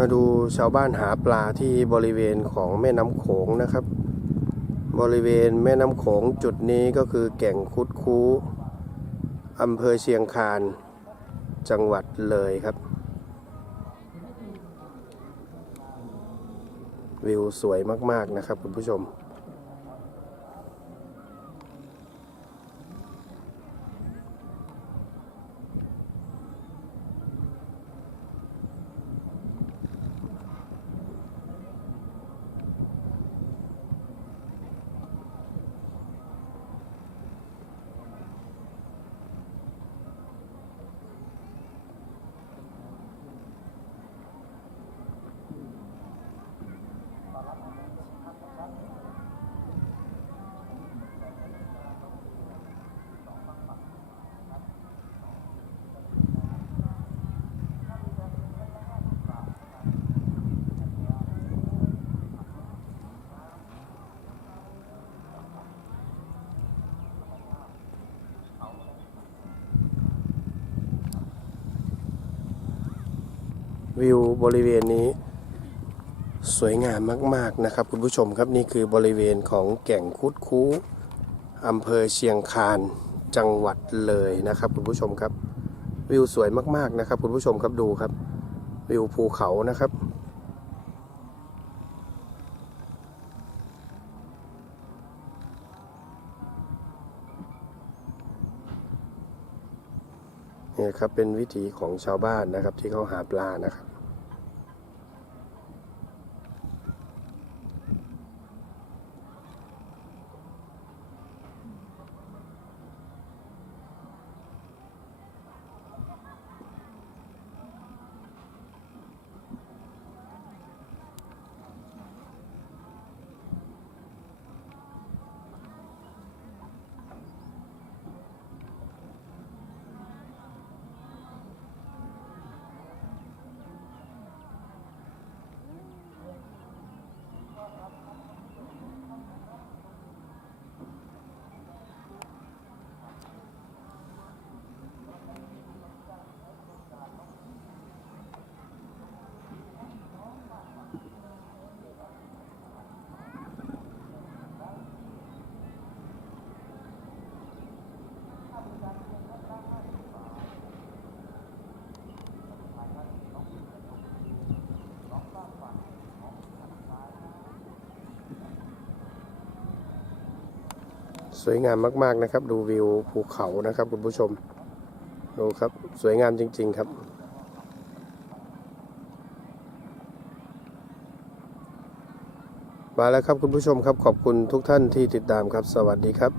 มาดูชาวบ้านหาปลาที่บริเวณของแม่น้ำโขงนะครับ บริเวณแม่น้ำโขงจุดนี้ก็คือแก่งคุดคูอำเภอเชียงคานจังหวัดเลยครับ วิวสวยมาก ๆ นะครับคุณผู้ชม วิวบริเวณนี้ สวยงามมาก ๆ นะครับ คุณผู้ชมครับนี่คือบริเวณของแก่งคุดคูอำเภอเชียงคานจังหวัดเลยนะครับ คุณผู้ชมครับ วิวสวยมาก ๆ นะครับ คุณผู้ชมครับดูครับ วิวภูเขานะครับนี่ครับเป็นวิถีของชาวบ้านนะครับที่เขาหาปลานะครับ สวยงามมาก ๆนะครับ ดูวิวภูเขานะครับ คุณผู้ชม ดูครับ สวยงามจริง ๆ ครับ มาแล้วครับคุณผู้ชมครับขอบคุณทุกท่านที่ติดตามครับ สวัสดีครับ